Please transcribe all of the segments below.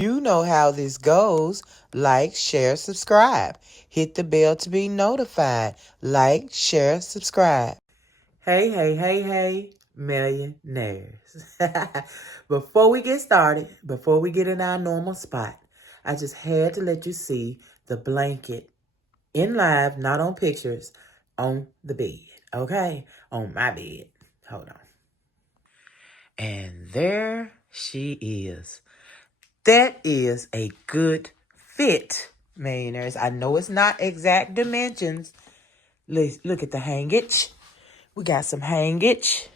You know how this goes. Like, share, subscribe. Hit the bell to be notified. Like, share, subscribe. Hey, hey, hey, hey, millionaires. Before we get started, before we get in our normal spot, I just had to let you see the blanket in live, not on pictures, on the bed. Okay? On my bed. Hold on. And there she is. That is a good fit, millionaires. I know it's not exact dimensions. Look at the hangage. We got some hangage.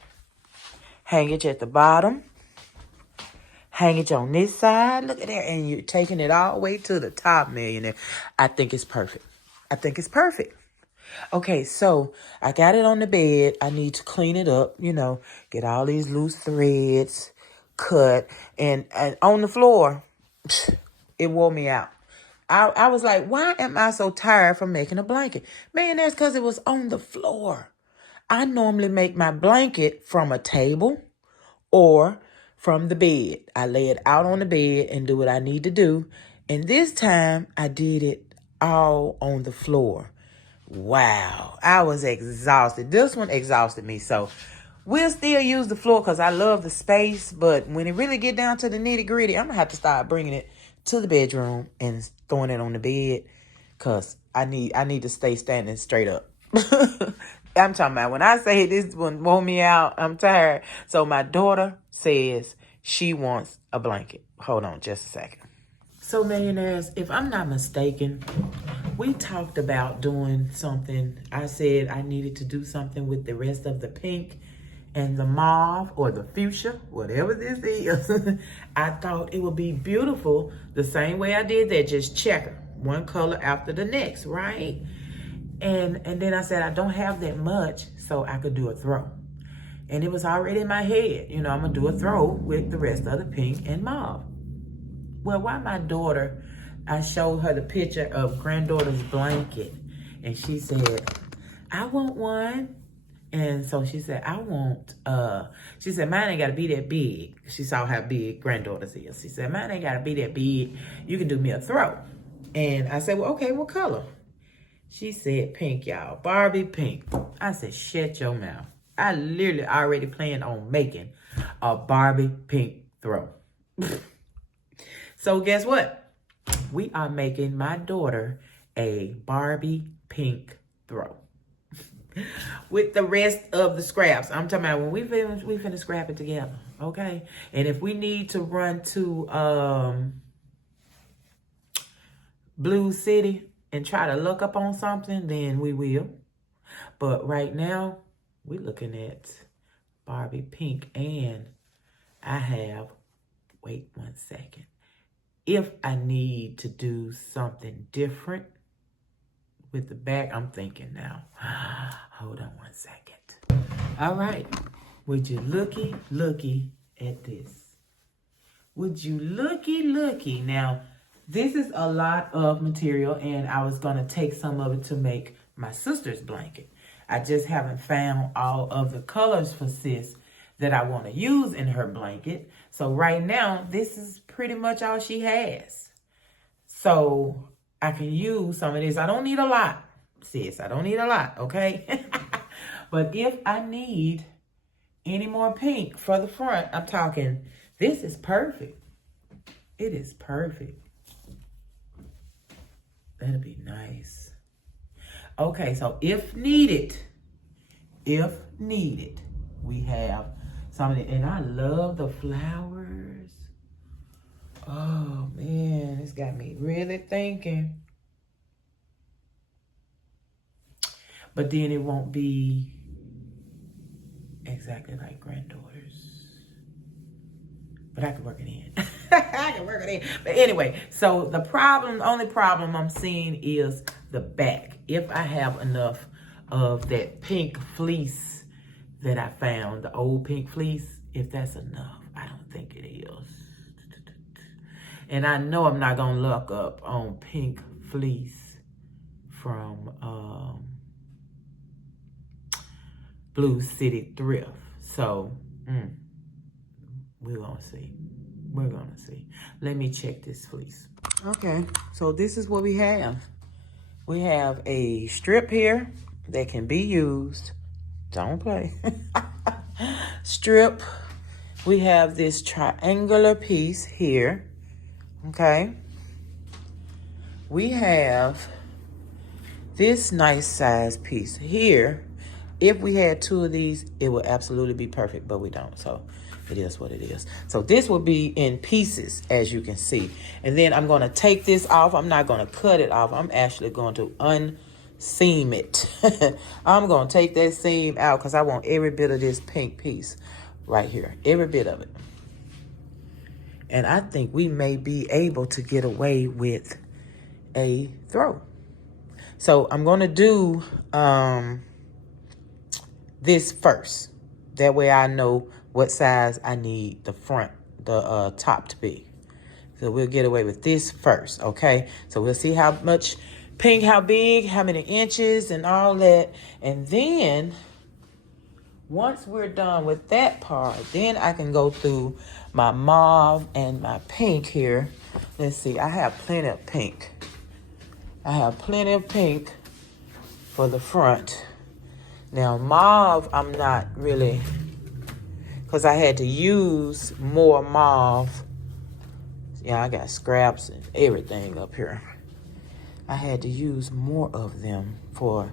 Hangage at the bottom. Hangage on this side. Look at that. And you're taking it all the way to the top, millionaire. I think it's perfect. I think it's perfect. Okay, so I got it on the bed. I need to clean it up, get all these loose threads cut. And on the floor, it wore me out. I was like, why am I so tired from making a blanket? Man, that's because it was on the floor. I normally make my blanket from a table or from the bed. I lay it out on the bed and do what I need to do. And this time I did it all on the floor. Wow, I was exhausted. This one exhausted me. So we'll still use the floor because I love the space. But when it really get down to the nitty gritty, I'm going to have to start bringing it to the bedroom and throwing it on the bed because I need to stay standing straight up. I'm talking about when I say this one wore me out, I'm tired. So my daughter says she wants a blanket. Hold on just a second. So millionaires, if I'm not mistaken, we talked about doing something. I said I needed to do something with the rest of the pink and the mauve or the fuchsia, whatever this is. I thought it would be beautiful the same way I did that, just checker, one color after the next, right? And then I said I don't have that much, so I could do a throw. And it was already in my head, I'm gonna do a throw with the rest of the pink and mauve. Well, while my daughter, I showed her the picture of granddaughter's blanket. And she said, I want one. And so she said, she said, mine ain't got to be that big. She saw how big granddaughter's is. She said, mine ain't got to be that big. You can do me a throw. And I said, well, okay, what color? She said pink, y'all. Barbie Pink. I said, shut your mouth. I literally already planned on making a Barbie Pink throw. So guess what? We are making my daughter a Barbie Pink throw. With the rest of the scraps. I'm talking about when we finna scrap it together. Okay? And if we need to run to Blue City and try to look up on something, then we will. But right now, we're looking at Barbie Pink. And I have, wait 1 second. If I need to do something different with the back, I'm thinking now. Hold on 1 second. All right. Would you looky at this? Would you looky? Now, this is a lot of material, and I was going to take some of it to make my sister's blanket. I just haven't found all of the colors for sis that I want to use in her blanket. So right now, this is pretty much all she has. So I can use some of this. I don't need a lot, sis. I don't need a lot, okay? But if I need any more pink for the front, I'm talking, this is perfect. It is perfect. That'll be nice. Okay, so if needed, we have something. And I love the flowers. Oh, man, it's got me really thinking. But then it won't be exactly like granddaughter's. But I can work it in. I can work it in. But anyway, so the only problem I'm seeing is the back. If I have enough of that pink fleece that I found, the old pink fleece, if that's enough, I don't think it is. And I know I'm not going to look up on pink fleece from Blue City Thrift. So, we're going to see. We're gonna see. Let me check this fleece. Okay, so this is what we have. We have a strip here that can be used. Don't play. Strip. We have this triangular piece here. Okay. We have this nice size piece here. If we had two of these, it would absolutely be perfect, but we don't. So it is what it is. So this will be in pieces, as you can see. And then I'm going to take this off. I'm not going to cut it off. I'm actually going to unseam it. I'm going to take that seam out because I want every bit of this pink piece right here. Every bit of it. And I think we may be able to get away with a throw. So I'm going to do this first. That way I know what size I need the top to be. So we'll get away with this first, okay? So we'll see how much pink, how big, how many inches, and all that. And then, once we're done with that part, then I can go through my mauve and my pink here. Let's see, I have plenty of pink. I have plenty of pink for the front. Now, mauve, I'm not really, because I had to use more mauve. Yeah, I got scraps and everything up here. I had to use more of them for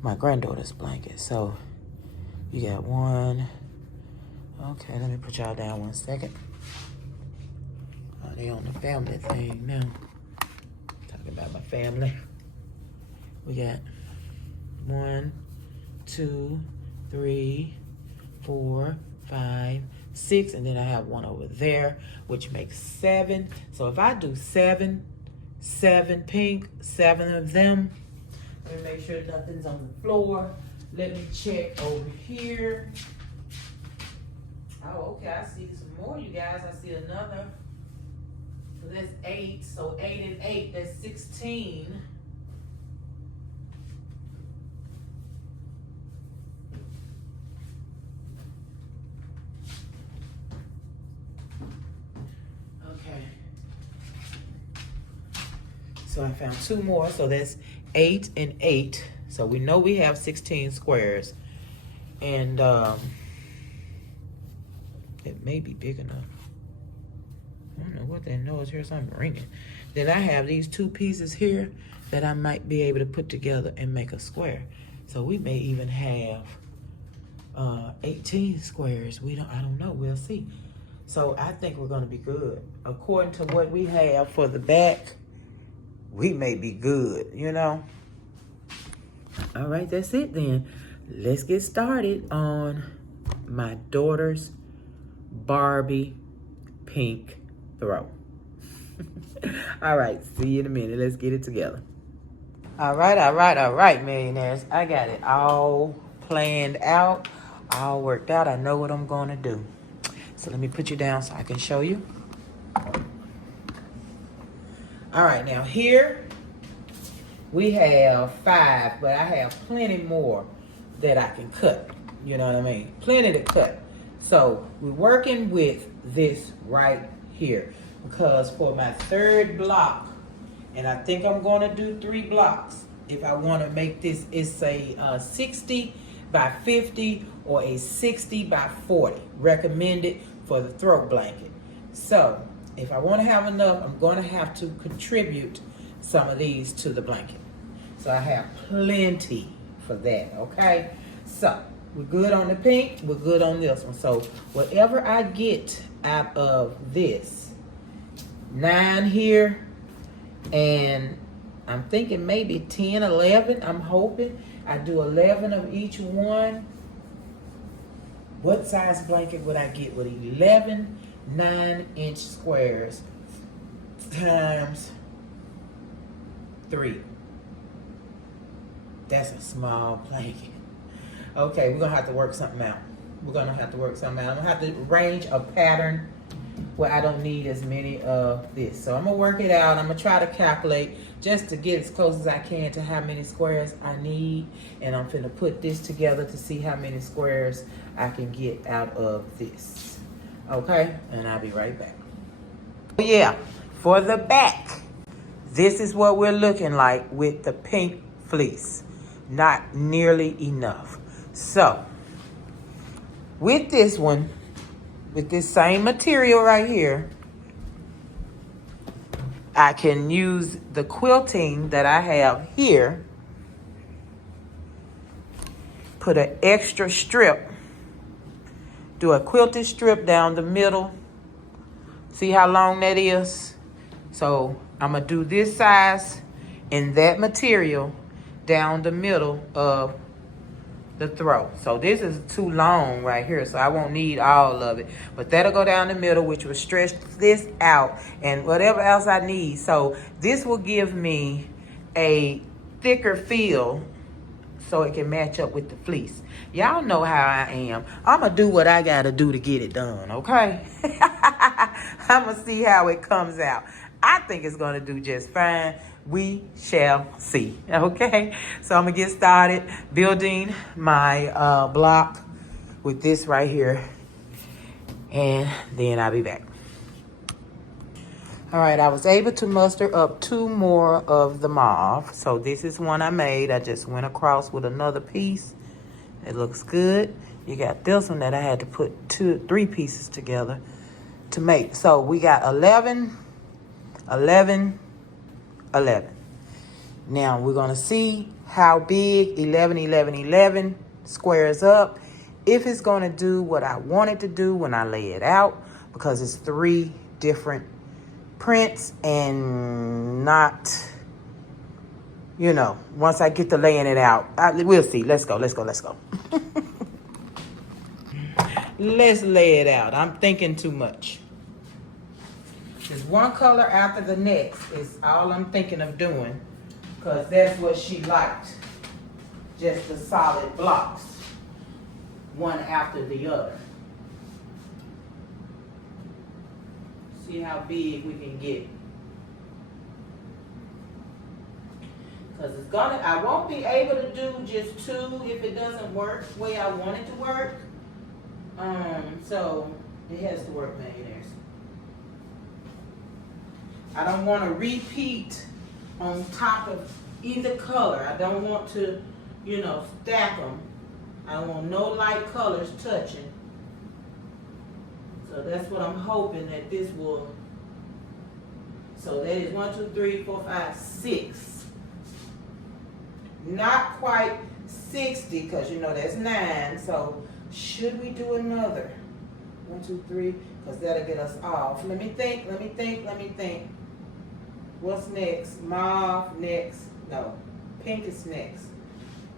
my granddaughter's blanket. So, you got one. Okay, let me put y'all down 1 second. Oh, they on the family thing now. Talking about my family. We got 1, 2, 3, 4, 5, 6, and then I have one over there, which makes 7. So if I do 7 pink, 7 of them, let me make sure nothing's on the floor. Let me check over here. Oh, okay, I see some more, you guys. I see another. So that's 8. So 8 and 8, that's 16. Okay. So I found 2 more, so that's 8 and 8. So we know we have 16 squares. And it may be big enough. I don't know what that noise here, something ringing. Then I have these 2 pieces here that I might be able to put together and make a square. So we may even have 18 squares. I don't know, we'll see. So I think we're gonna be good. According to what we have for the back, we may be good, you know? All right, that's it then. Let's get started on my daughter's Barbie Pink throw. All right, see you in a minute. Let's get it together. All right, millionaires. I got it all planned out, all worked out. I know what I'm gonna do. So let me put you down so I can show you. All right, now here we have 5, but I have plenty more that I can cut. You know what I mean? Plenty to cut. So we're working with this right here because for my 3rd block, and I think I'm going to do 3 blocks. If I want to make this, it's a 60 by 50 or a 60 by 40 recommended for the throat blanket. So if I want to have enough, I'm going to have to contribute some of these to the blanket. So I have plenty for that, okay? So we're good on the pink, we're good on this one. So whatever I get out of this, 9 here, and I'm thinking maybe 10, 11, I'm hoping. I do 11 of each one. What size blanket would I get with 11 9-inch squares times 3? That's a small blanket. Okay, we're gonna have to work something out. I'm gonna have to arrange a pattern where I don't need as many of this. So I'm gonna work it out. I'm gonna try to calculate just to get as close as I can to how many squares I need. And I'm finna put this together to see how many squares I can get out of this. Okay, and I'll be right back. Yeah, for the back, this is what we're looking like with the pink fleece. Not nearly enough. So, with this one, with this same material right here, I can use the quilting that I have here, put an extra strip, do a quilted strip down the middle. See how long that is? So I'm gonna do this size and that material down the middle of the throat. So this is too long right here, so I won't need all of it. But that'll go down the middle, which will stretch this out and whatever else I need. So this will give me a thicker feel so it can match up with the fleece. Y'all know how I am. I'm going to do what I got to do to get it done, okay? I'm going to see how it comes out. I think it's going to do just fine. We shall see, okay? So I'm going to get started building my block with this right here. And then I'll be back. All right, I was able to muster up 2 more of the mauve. So this is one I made. I just went across with another piece. It looks good. You got this one that I had to put 3 pieces together to make. So we got 11, 11, 11. Now we're gonna see how big 11, 11, 11 squares up. If it's gonna do what I want it to do when I lay it out, because it's 3 different prints and not, you know, once I get to laying it out, we'll see. Let's go. Let's lay it out. I'm thinking too much. Just one color after the next is all I'm thinking of doing, because that's what she liked. Just the solid blocks, one after the other. See how big we can get. Because it's gonna, I won't be able to do just 2 if it doesn't work the way I want it to work. So it has to work, millionaires. I don't want to repeat on top of either color. I don't want to, you know, stack them. I don't want no light colors touching. So that's what I'm hoping that this will. So that is 1, 2, 3, 4, 5, 6. Not quite 60, because you know that's 9. So should we do another 1, 2, 3? Because that'll get us off. Let me think. What's next? Mauve next. No, pink is next.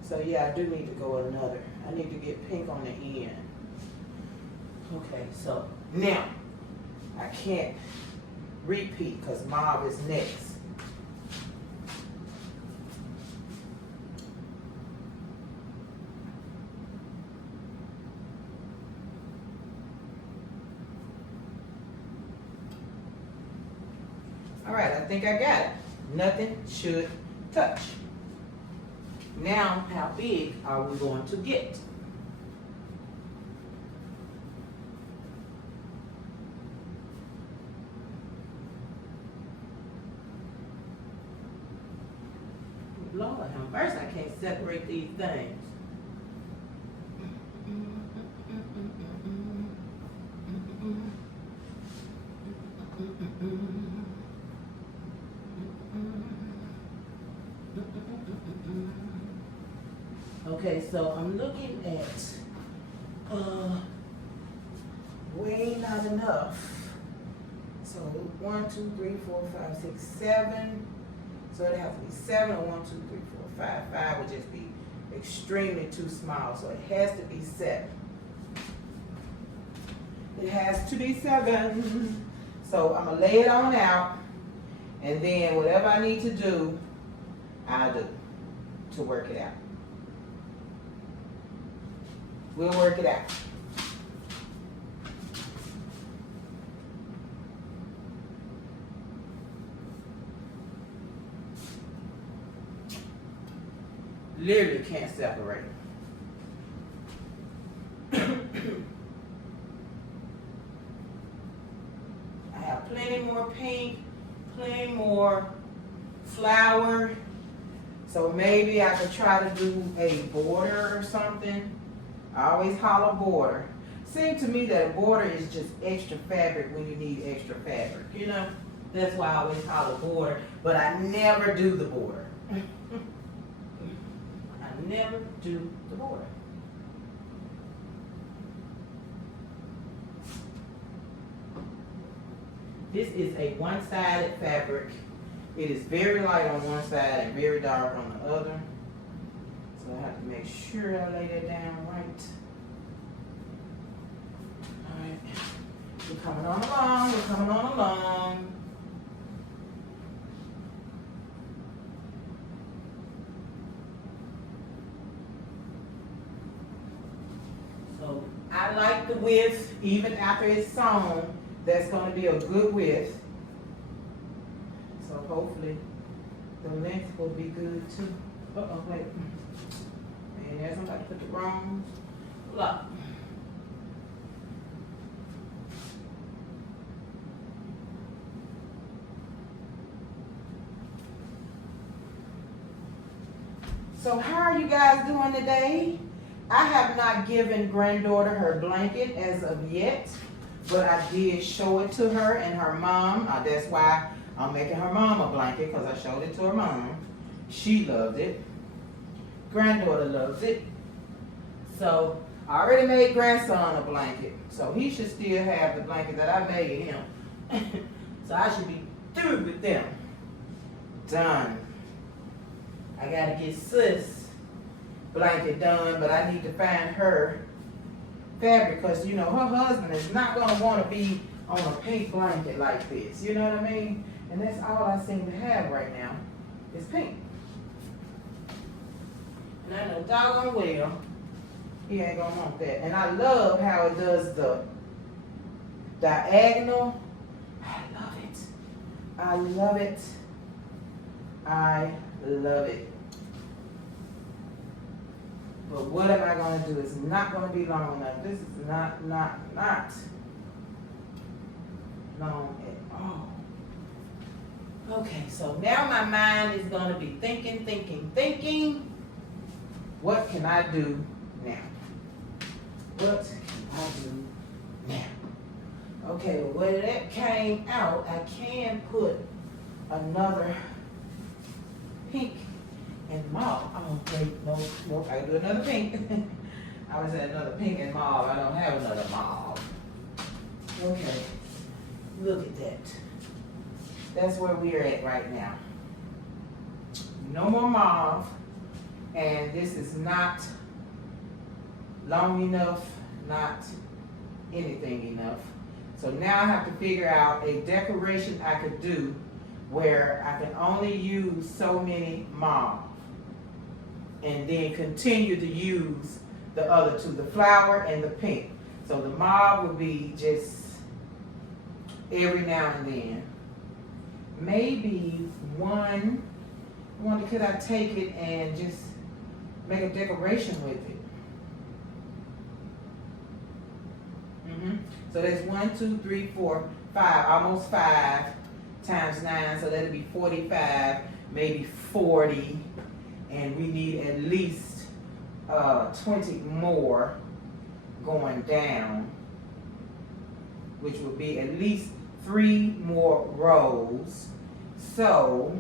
So yeah, I do need to go another. I need to get pink on the end. Okay, so now I can't repeat because mauve is next. All right, I think I got it. Nothing should touch. Now, how big are we going to get? Lord have mercy, I can't separate these things. Okay, so I'm looking at way not enough. So 1, 2, 3, 4, 5, 6, 7. So it has to be 7 or 1, 2, 3, 4, 5. 5 would just be extremely too small. So it has to be 7. It has to be 7. So I'm gonna lay it on out, and then whatever I need to do, I'll do to work it out. We'll work it out. Literally can't separate. I have plenty more more flower. So maybe I could try to do a border or something. I always holler border. Seems to me that a border is just extra fabric when you need extra fabric, you know? That's why I always holler border, but I never do the border. I never do the border. This is a one-sided fabric. It is very light on one side and very dark on the other. So I have to make sure I lay that down right. Alright. We're coming on along, we're coming on along. So I like the width, even after it's sewn, that's going to be a good width. So hopefully the length will be good too. Uh-oh, wait. And there's somebody put the wrong lock. So how are you guys doing today? I have not given granddaughter her blanket as of yet, but I did show it to her and her mom. That's why I'm making her mom a blanket, because I showed it to her mom. She loved it. Granddaughter loves it. So I already made grandson a blanket, so he should still have the blanket that I made him. So I should be through with them. Done. I gotta get sis blanket done, but I need to find her fabric, because you know her husband is not gonna want to be on a pink blanket like this. You know what I mean? And that's all I seem to have right now is pink. And I know doggone well he ain't gonna want that. And I love how it does the diagonal. I love it. I love it. I love it. But what am I going to do? It's not going to be long enough. This is not long at all. Okay, so now my mind is going to be thinking. What can I do now? What can I do now? Okay, well, when that came out, I can put another pink and mauve. Oh, wait, no, I do another pink. I was at another pink and mauve. I don't have another mauve. Okay, look at that. That's where we're at right now. No more mauve, and this is not long enough, not anything enough. So now I have to figure out a decoration I could do where I can only use so many mauve, and then continue to use the other two, the flower and the pink. So the mauve will be just every now and then. Maybe could I take it and just make a decoration with it? So that's 1, 2, 3, 4, 5, almost 5 times 9, so that'll be 45, maybe 40, and we need at least 20 more going down, which would be at least 3 more rows. So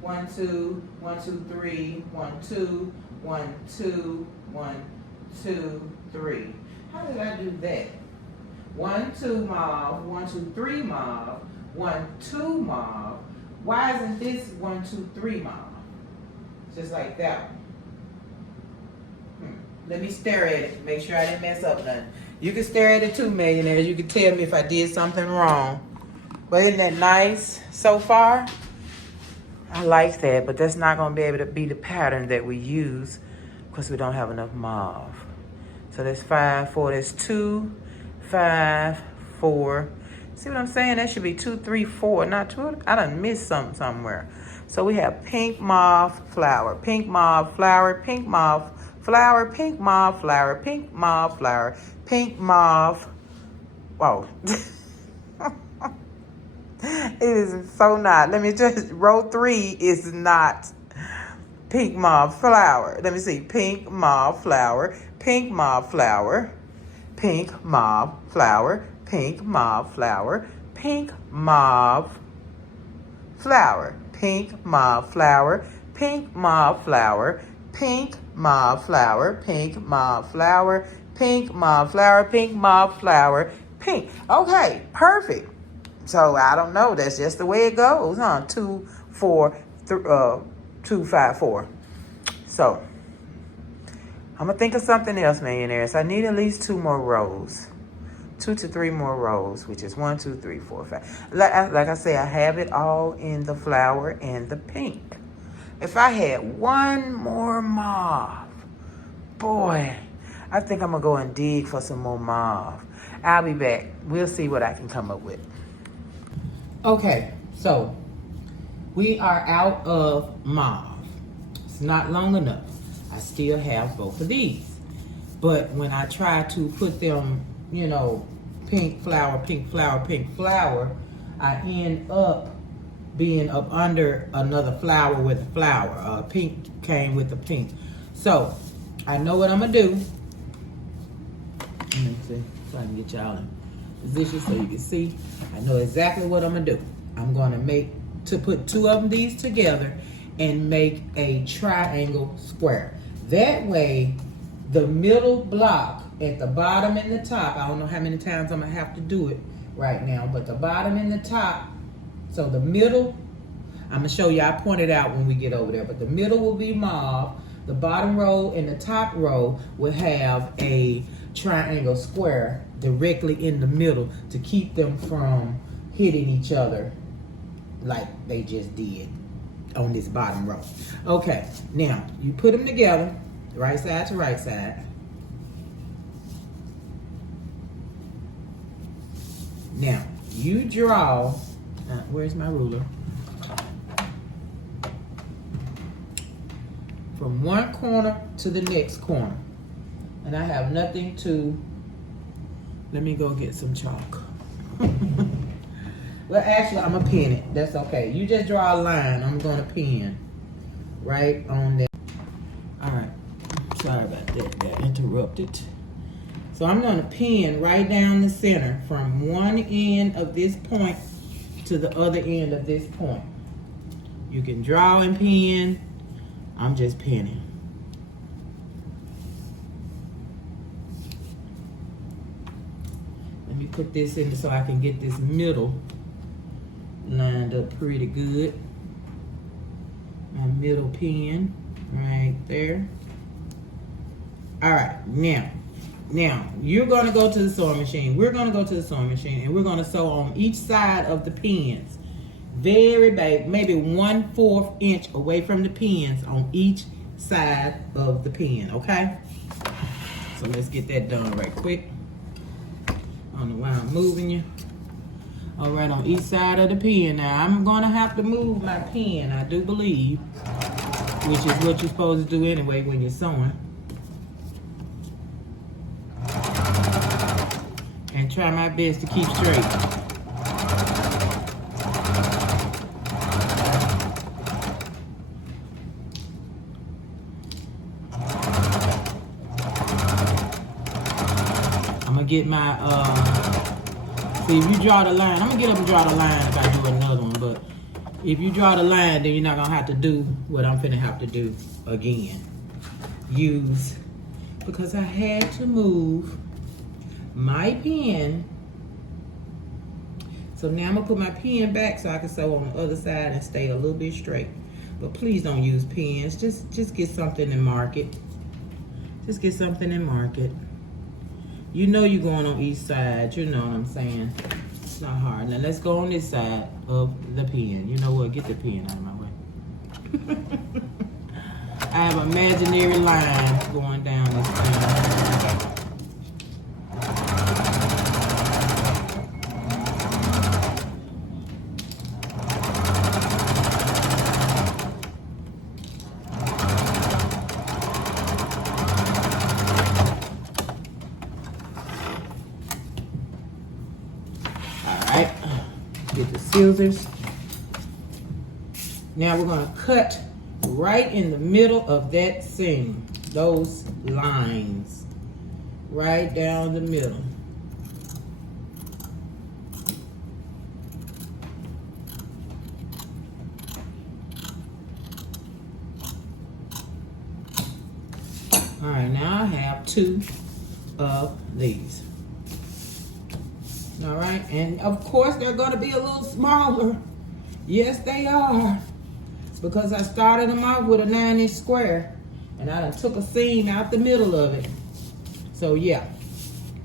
1, 2, 1, 2, 3, 1, 2, 1, 2, 1, 2, 3. How did I do that? 1, 2 mauve, 1, 2, 3 mauve, 1, 2 mauve. Why isn't this 1, 2, 3 mauve? Just like that one. Let me stare at it, make sure I didn't mess up nothing. You can stare at it too, millionaires. You can tell me if I did something wrong. But isn't that nice so far? I like that, but that's not gonna be able to be the pattern that we use because we don't have enough mauve. So that's 5, 4, that's 2, 5, 4. See what I'm saying? That should be 2, 3, 4, not 2. I done missed something somewhere. So we have pink mauve flower, pink mauve flower, pink mauve flower, pink mauve flower, pink mauve flower, pink mauve. Whoa. It is so not. Let me just, row 3 is not pink mauve flower. Let me see. Pink mauve flower, pink mauve flower, pink mauve flower, pink mauve flower, pink mauve flower, pink mauve flower, pink mauve flower, pink mauve flower, pink mauve flower, pink mauve flower, pink mauve flower, pink. Okay, perfect. So I don't know. That's just the way it goes, huh? 2, 4, 2, 5, 4. So I'm gonna think of something else, millionaires. I need at least 2 more rows. 2 to 3 more rows, which is 1, 2, 3, 4, 5. Like I say, I have it all in the flower and the pink. If I had 1 more mauve, boy, I think I'm gonna go and dig for some more mauve. I'll be back. We'll see what I can come up with. Okay, so we are out of mauve. It's not long enough. I still have both of these. But when I try to put them, you know, pink flower, pink flower, pink flower, I end up being up under another flower with a flower. Pink came with the pink. So I know what I'm gonna do. Let me see, so I can get y'all in position so you can see. I know exactly what I'm gonna do. I'm gonna put 2 of these together and make a triangle square. That way, the middle block at the bottom and the top, I don't know how many times I'm gonna have to do it right now, but the bottom and the top, so the middle, I'm gonna show you, I point it out when we get over there, but the middle will be mauve, the bottom row and the top row will have a triangle square directly in the middle to keep them from hitting each other like they just did on this bottom row. Okay, now you put them together, right side to right side. Now you draw, where's my ruler? From one corner to the next corner. And I have nothing to, let me go get some chalk. Well, actually, I'm gonna pin it. That's okay. You just draw a line. I'm gonna pin right on there. All right. Sorry about that. Got interrupted. So I'm gonna pin right down the center from one end of this point to the other end of this point. You can draw and pin. I'm just pinning. Let me put this in so I can get this middle lined up pretty good. My middle pin right there. All right, now you're gonna go to the sewing machine. We're gonna go to the sewing machine and we're gonna sew on each side of the pins. Very big, maybe 1/4 inch away from the pins on each side of the pin, okay? So let's get that done right quick. I don't know why I'm moving you. All right, on each side of the pin. Now, I'm gonna have to move my pin, I do believe, which is what you're supposed to do anyway when you're sewing. And try my best to keep straight. I'm gonna get my, see, if you draw the line, I'm gonna get up and draw the line if I do another one, but if you draw the line, then you're not gonna have to do what I'm finna have to do again. Use, because I had to move my pen. So now I'm gonna put my pen back so I can sew on the other side and stay a little bit straight. But please don't use pens, just get something and mark it. Just get something and mark it. You know you're going on each side, you know what I'm saying? It's not hard. Now let's go on this side of the pen. You know what, get the pen out of my way. I have an imaginary line going down this pen. Get the scissors. Now we're gonna cut right in the middle of that seam, those lines, right down the middle. All right, now I have 2 of these. All right, and of course they're gonna be a little smaller. Yes, they are. Because I started them off with a 9-inch square and I done took a seam out the middle of it. So yeah,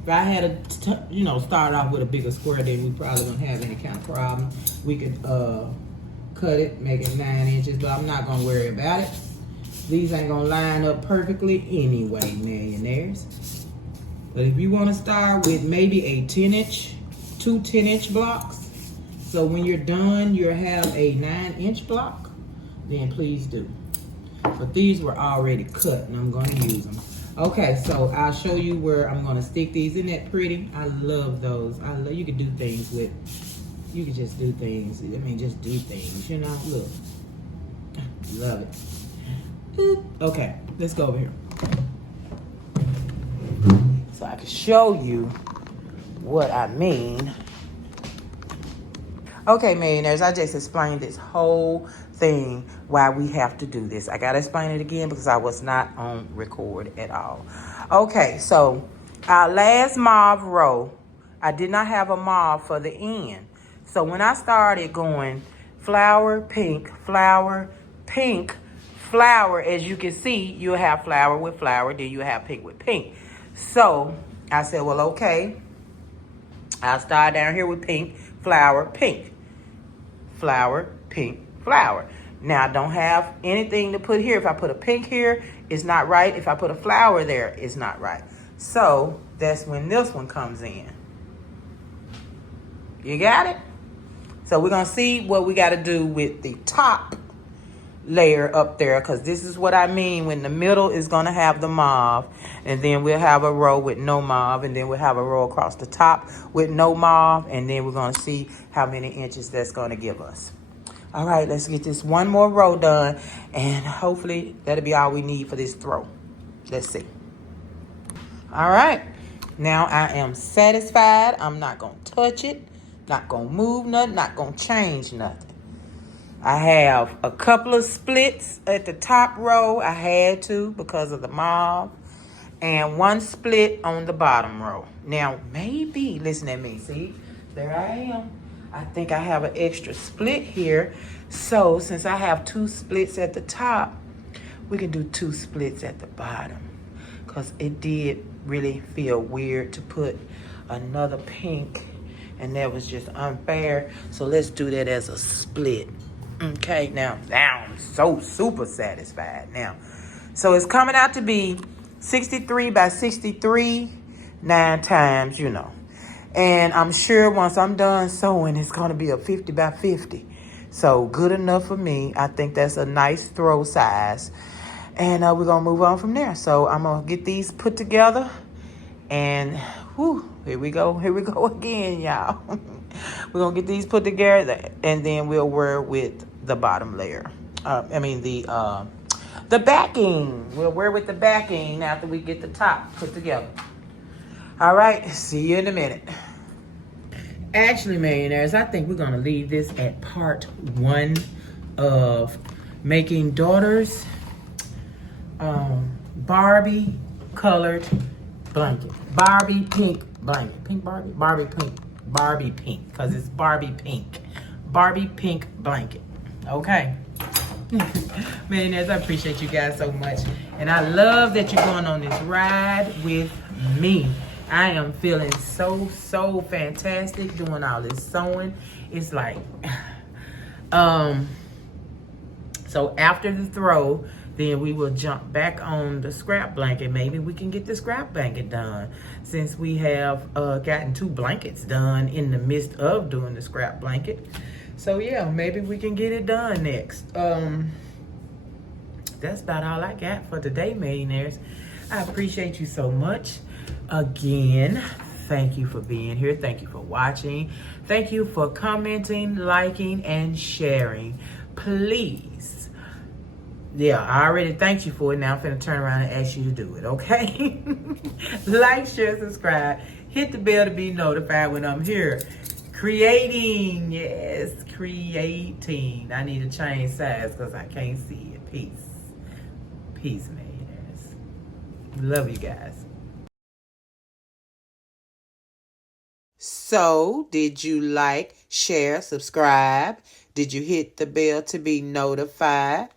if I had to, start off with a bigger square, then we probably don't have any kind of problem. We could cut it, make it 9 inches, but I'm not gonna worry about it. These ain't gonna line up perfectly anyway, millionaires. But if you wanna start with maybe a 10-inch, 2 10-inch blocks, so when you're done, you'll have a 9-inch block, then please do. But these were already cut and I'm gonna use them. Okay, so I'll show you where I'm gonna stick these. Isn't that pretty? I love those. You can do things with, you can just do things. I mean, just do things, look. Love it. Okay, let's go over here. So I can show you what I mean. Okay, millionaires, I just explained this whole thing why we have to do this. I gotta explain it again because I was not on record at all. Okay, so our last mauve row, I did not have a mauve for the end. So when I started going flower, pink, flower, pink, flower, as you can see, you'll have flower with flower, then you have pink with pink. So I said, well, okay, I'll start down here with pink, flower, pink. Flower, pink, flower. Now, I don't have anything to put here. If I put a pink here, it's not right. If I put a flower there, it's not right. So that's when this one comes in. You got it? So we're going to see what we got to do with the top layer up there, because this is what I mean when the middle is going to have the mauve, and then we'll have a row with no mauve, and then we'll have a row across the top with no mauve, and then we're going to see how many inches that's going to give us. All right, let's get this one more row done, and hopefully that'll be all we need for this throw. Let's see. All right, now I am satisfied. I'm not going to touch it, not going to move nothing, not going to change nothing. I have a couple of splits at the top row. I had to because of the mauve. And one split on the bottom row. Now, maybe, listen at me, see? There I am. I think I have an extra split here. So, since I have 2 splits at the top, we can do 2 splits at the bottom. Because it did really feel weird to put another pink. And that was just unfair. So, let's do that as a split. Okay, now I'm so super satisfied now. So it's coming out to be 63 by 63, 9 times, And I'm sure once I'm done sewing, it's going to be a 50 by 50. So good enough for me. I think that's a nice throw size. And we're going to move on from there. So I'm going to get these put together. And here we go again, y'all. We're going to get these put together, and then we'll wear with the bottom layer. The backing. We'll wear with the backing after we get the top put together. All right, see you in a minute. Actually, millionaires, I think we're going to leave this at part 1 of making daughters Barbie colored blanket. Barbie pink blanket. Pink Barbie? Barbie pink. Barbie pink, because it's Barbie pink. Barbie pink blanket. Okay. Millionaires, I appreciate you guys so much. And I love that you're going on this ride with me. I am feeling so fantastic doing all this sewing. It's like, so after the throw, then we will jump back on the scrap blanket. Maybe we can get the scrap blanket done, since we have gotten 2 blankets done in the midst of doing the scrap blanket. So yeah, maybe we can get it done next. That's about all I got for today, millionaires. I appreciate you so much. Again, Thank you for being here. Thank you for watching. Thank you for commenting, liking, and sharing. Please. Yeah, I already thanked you for it. Now I'm finna turn around and ask you to do it, okay? Like, share, subscribe. Hit the bell to be notified when I'm here. Creating. Yes, creating. I need to change size because I can't see it. Peace. Peace, millionaires. Love you guys. So, did you like, share, subscribe? Did you hit the bell to be notified?